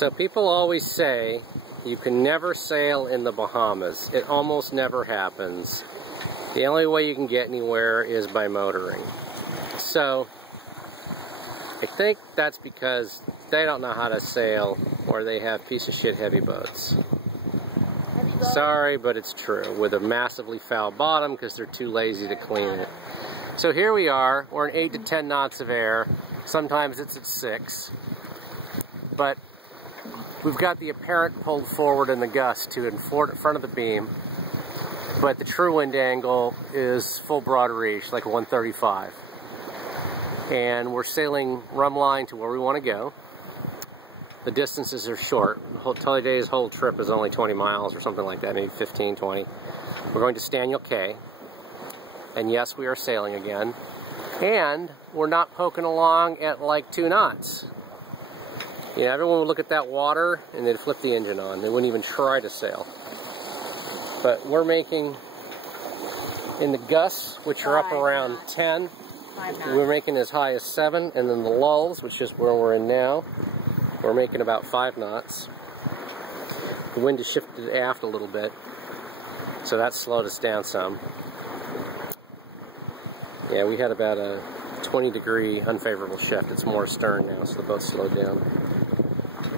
So people always say you can never sail in the Bahamas. It almost never happens. The only way you can get anywhere is by motoring. So I think that's because they don't know how to sail, or they have piece of shit heavy boats. Sorry, but it's true, with a massively foul bottom because they're too lazy to clean it. So here we are, we're in 8 to 10 knots of air. Sometimes it's at 6. But we've got the apparent pulled forward in the gust to in front of the beam. But the true wind angle is full broad reach, like 135. And we're sailing rum line to where we want to go. The distances are short. Today's whole trip is only 20 miles or something like that, maybe 15, 20. We're going to Staniel Cay. And yes, we are sailing again. And we're not poking along at like 2 knots. You know, everyone would look at that water and they'd flip the engine on. They wouldn't even try to sail. But we're making, in the gusts, which are up around 10, we're making as high as 7, and then the lulls, which is where we're in now, we're making about 5 knots. The wind has shifted aft a little bit, so that slowed us down some. Yeah, we had about a 20-degree unfavorable shift. It's more astern now, so the boat slowed down.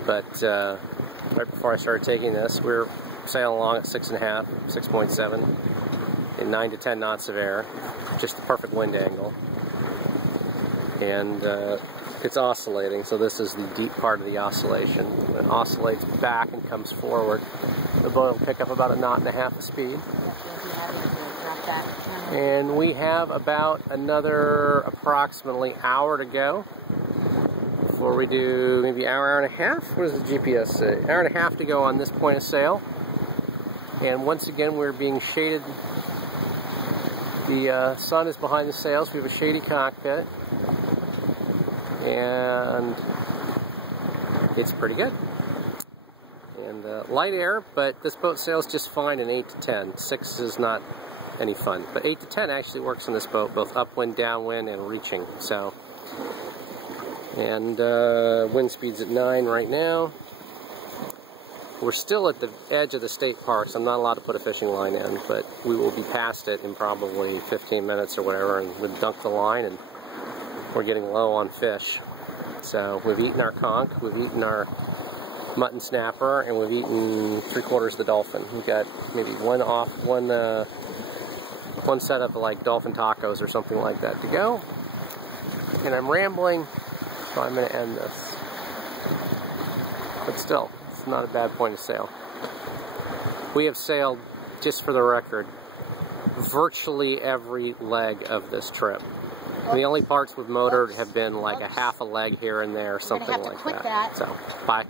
But right before I started taking this, we were sailing along at 6.5, 6.7 in 9 to 10 knots of air, just the perfect wind angle. And it's oscillating, so this is the deep part of the oscillation. When it oscillates back and comes forward, the boat will pick up about 1.5 knots of speed. And we have about another approximately hour to go before we do maybe hour and a half. What does the GPS say? Hour and a half to go on this point of sail. And once again, we're being shaded. The sun is behind the sails. We have a shady cockpit. And it's pretty good. And light air, but this boat sails just fine in 8 to 10. 6 is not any fun. But 8 to 10 actually works on this boat, both upwind, downwind, and reaching. So, and wind speed's at 9 right now. We're still at the edge of the state park, so I'm not allowed to put a fishing line in, but we will be past it in probably 15 minutes or whatever, and we've dunked the line, and we're getting low on fish. So we've eaten our conch, we've eaten our mutton snapper, and we've eaten 3/4 of the dolphin. We've got maybe one set of like dolphin tacos or something like that to go. And I'm rambling, so I'm going to end this. But still, it's not a bad point of sail. We have sailed, just for the record, virtually every leg of this trip. And the only parts we've motored have been like a half a leg here and there, something like that. So, bye.